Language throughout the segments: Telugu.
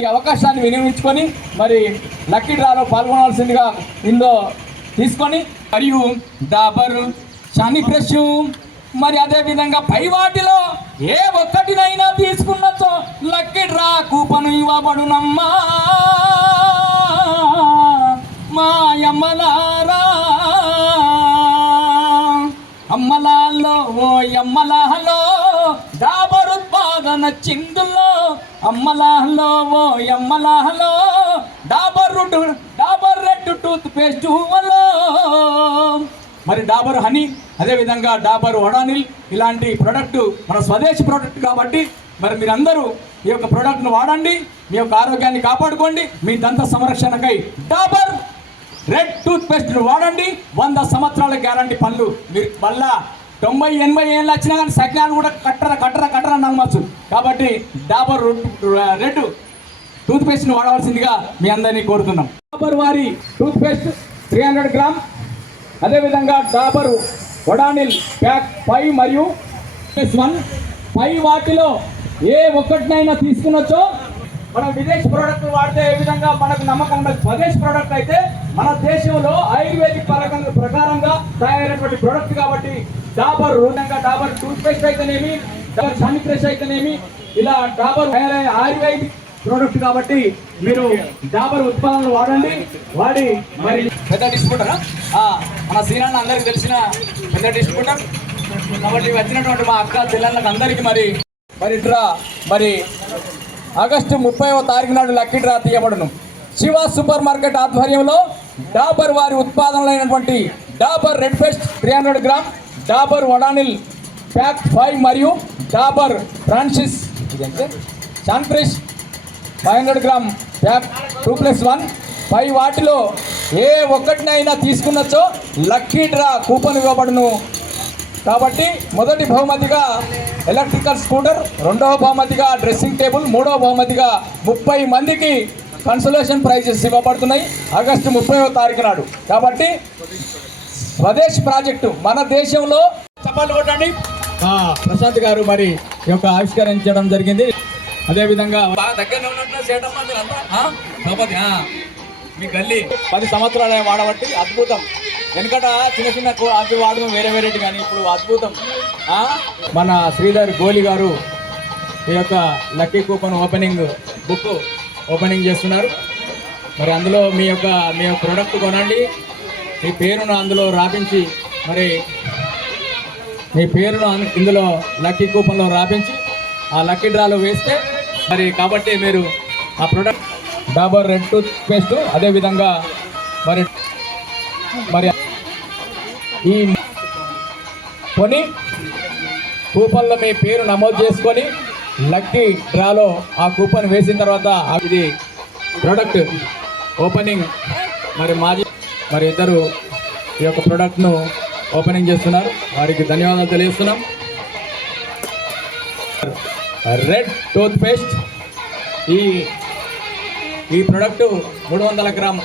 ఈ అవకాశాన్ని వినియోగించుకొని మరి లక్కీ డ్రాలో పాల్గొనాల్సిందిగా ఇందులో తీసుకొని మరియు డాబర్ షాని ఫ్రెష్ మరి అదేవిధంగా పై వాటిలో ఏ ఒక్కటినైనా తీసుకున్నచో లక్కీ డ్రా కూపన్ ఇవ్వబడునమ్మా మాయమ్మలారా అమ్మలాల్లో ఓ అమ్మలాలో డాబర్ ఉత్పాదన చిందులో అమ్మలాలో ఓ అమ్మలాలో డాబర్ రెడ్ టూత్ పేస్ట్ మరి డాబర్ హనీ అదేవిధంగా డాబర్ వడానిల్ ఇలాంటి ప్రోడక్ట్ మన స్వదేశీ ప్రోడక్ట్ కాబట్టి మరి మీరందరూ ఈ యొక్క ప్రోడక్ట్ను వాడండి, మీ యొక్క ఆరోగ్యాన్ని కాపాడుకోండి. మీ దంత సంరక్షణకై డాబర్ రెడ్ టూత్ పేస్ట్ను వాడండి. 100 సంవత్సరాల గ్యారంటీ పనులు. మీరు మళ్ళా 90-80 ఏళ్ళు వచ్చినా కానీ సజ్ఞాన్ని కూడా కట్టర నమ్మచ్చు. కాబట్టి డాబర్ రెడ్ టూత్ పేస్ట్ను వాడవలసిందిగా మీ అందరినీ కోరుతున్నాం. డాబర్ వారి టూత్ పేస్ట్ 300 గ్రామ్, అదేవిధంగా డాబర్ వడానిల్ ప్యాక్ 5 మరియు 1 పై వాటిలో ఏ ఒక్కటినైనా తీసుకున్నచ్చో. మనం విదేశీ ప్రోడక్ట్ వాడితే ఏ విధంగా మనకు నమ్మకం ఉండదు. స్వదేశీ ప్రోడక్ట్ అయితే మన దేశంలో ఆయుర్వేదిక్ ప్రకారంగా తయారైనటువంటి ప్రోడక్ట్ కాబట్టి డాబర్ డాబర్ టూత్ పేస్ట్ అయితేనేమి, డాబర్ షాని ఫ్రెష్ అయితేనేమి, ఇలా డాబర్ ఆయుర్వేదిక్ ప్రోడక్ట్ కాబట్టి మీరు డాబర్ ఉత్పన్నాలు వాడండి. వాడి మరి పెద్ద డిస్ట్రిబ్యూటర్ మన సీనాన్న అందరికి తెలిసిన పెద్ద డిస్ట్రిబ్యూటర్ కాబట్టి వచ్చినటువంటి మా అక్క చెల్లెళ్ళకి అందరికీ మరి డ్రా మరి ఆగస్టు 30వ తారీఖు నాడు లక్కీ డ్రా తీయబడును. శివ సూపర్ మార్కెట్ ఆధ్వర్యంలో డాబర్ వారి ఉత్పాదనలైనటువంటి Dabur red paste 300 gram, Dabur Odonil pack 5 మరియు డాబర్ ఫ్రాన్సిస్ షాన్ఫ్రెష్ 500 గ్రామ్ ప్యాక్ 2+1 పై వాటిలో ఏ ఒక్కటినైనా తీసుకున్నచో లక్కీ డ్రా కూపన్ ఇవ్వబడును. కాబట్టి మొదటి బహుమతిగా ఎలక్ట్రికల్ స్కూటర్, రెండవ బహుమతిగా డ్రెస్సింగ్ టేబుల్, మూడవ బహుమతిగా 30 మందికి కన్సోలేషన్ ప్రైజెస్ ఇవ్వబడుతున్నాయి ఆగస్టు 30వ తారీఖు నాడు. కాబట్టి స్వదేశ్ ప్రాజెక్టు మన దేశంలో చప్పట్లు కొట్టండి. ప్రశాంత్ గారు మరి ఈ యొక్క ఆవిష్కరించడం జరిగింది. అదేవిధంగా బాగా దగ్గరలో ఉన్నట్టు చేయటమ్మా మీరంతా మీ గల్లీ 10 సంవత్సరాలు వాడబట్టి అద్భుతం. వెనకట చిన్న అది వాడడం వేరేటి కానీ ఇప్పుడు అద్భుతం. మన శ్రీధర్ గోలి గారు ఈ యొక్క లక్కీ కూపన్ బుక్ ఓపెనింగ్ చేస్తున్నారు. మరి అందులో మీ యొక్క ప్రోడక్ట్ కొనండి, మీ పేరును అందులో రాపించి మరి మీ పేరును ఇందులో లక్కీ కూపన్లో రాపించి ఆ లక్కీ డ్రాలో వేస్తే మరి కాబట్టి మీరు ఆ product Dabur red toothpaste అదేవిధంగా మరి ఈ కొని కూపన్లో మీ పేరు నమోదు చేసుకొని లక్కీ డ్రాలో ఆ కూపన్ వేసిన తర్వాత ఇది ప్రోడక్ట్ ఓపెనింగ్ మరి ఇద్దరు ఈ యొక్క ప్రోడక్ట్ను ఓపెనింగ్ చేస్తున్నారు. వారికి ధన్యవాదాలు తెలియజేస్తున్నాం. రెడ్ టూత్ పేస్ట్ ఈ ప్రోడక్ట్ 300 గ్రామ్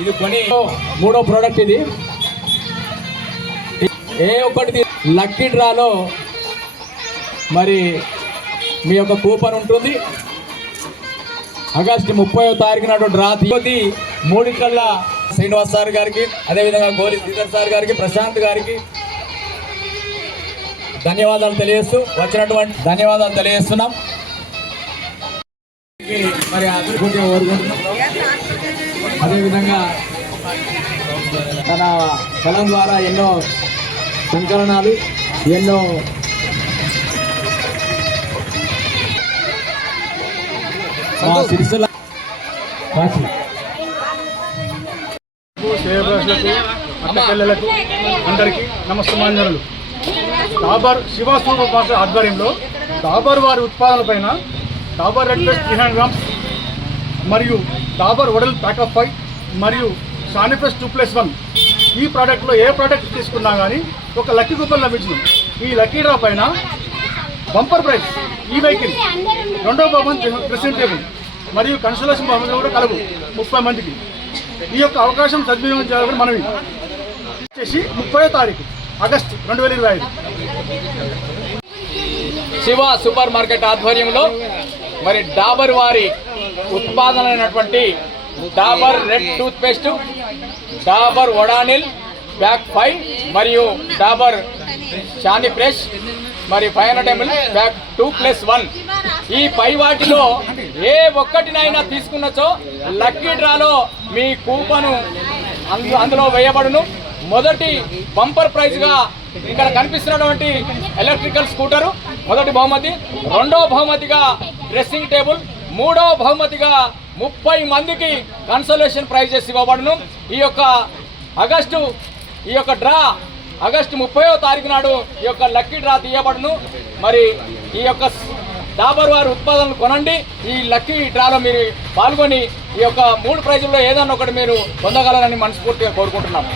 ఇది కొని మూడో ప్రోడక్ట్. ఇది ఏ ఒక్కటి లక్కీ డ్రాలో మరి మీ యొక్క కూపన్ ఉంటుంది. ఆగస్టు 30వ తారీఖు నాడు డ్రా తీసి 3 శ్రీనివాస్ సార్ గారికి, అదేవిధంగా గోలి శ్రీధర్ సార్ గారికి, ప్రశాంత్ గారికి ధన్యవాదాలు తెలియజేస్తున్నాం. మరి అభివృద్ధి కోరుకుంటున్నాం. అదేవిధంగా తన కలం ద్వారా ఎన్నో సంకలనాలు, ఎన్నో సిరిసిల్ల పిల్లలకు అందరికీ నమస్కారాలు. డాబర్ శివ సూపర్ మార్కెట్ ఆధ్వర్యంలో డాబర్ వారి ఉత్పాదనల పైన డాబర్ రెడ్ పేస్ట్ 300 గ్రామ్స్ మరియు డాబర్ వడల్ ప్యాక్ ఆఫ్ 5 మరియు షాని ఫ్రెష్ 2+1 ఈ ప్రోడక్ట్లో ఏ ప్రోడక్ట్ తీసుకున్నా కానీ ఒక లక్కీ కూపన్ లభించింది. ఈ లక్కీ డ్రా పైన బంపర్ ప్రైజ్ ఈ వెహికల్, రెండవ బహుమతి డ్రెస్సింగ్ టేబుల్ మరియు కన్సోలేషన్ బహుమతి కూడా కలుగు 30 మందికి. ఈ యొక్క అవకాశం సద్వినియోగం చేయాలని మనవి వచ్చేసి 30వ తారీఖు ఆగస్టు 2025 శివ సూపర్ మార్కెట్ ఆధ్వర్యంలో మరి డాబర్ వారి ఉత్పాదనైనటువంటి Dabur red toothpaste, Dabur Odonil pack 5 మరియు డాబర్ చాని ఫ్రెష్ మరి 500 ml ప్యాక్ 2+1 ఈ పై వాటిలో ఏ ఒక్కటినైనా తీసుకున్నచో లక్కీ డ్రాలో మీ కూపను అందులో వేయబడును. మొదటి బంపర్ ప్రైజ్గా ఇక్కడ కనిపిస్తున్నటువంటి ఎలక్ట్రికల్ స్కూటరు మొదటి బహుమతి, రెండవ బహుమతిగా డ్రెస్సింగ్ టేబుల్, మూడవ బహుమతిగా 30 మందికి కన్సోలేషన్ ప్రైజెస్ ఇవ్వబడును. ఈ యొక్క డ్రా ఆగస్టు 30వ తారీఖు నాడు ఈ యొక్క లక్కీ డ్రా తీయబడును. మరి ఈ యొక్క డాబర్ వారి ఉత్పాదనలు కొనండి. ఈ లక్కీ డ్రాలో మీరు పాల్గొని ఈ యొక్క 3 ప్రైజుల్లో ఏదన్నా ఒకటి మీరు పొందగలరని మనస్ఫూర్తిగా కోరుకుంటున్నాం.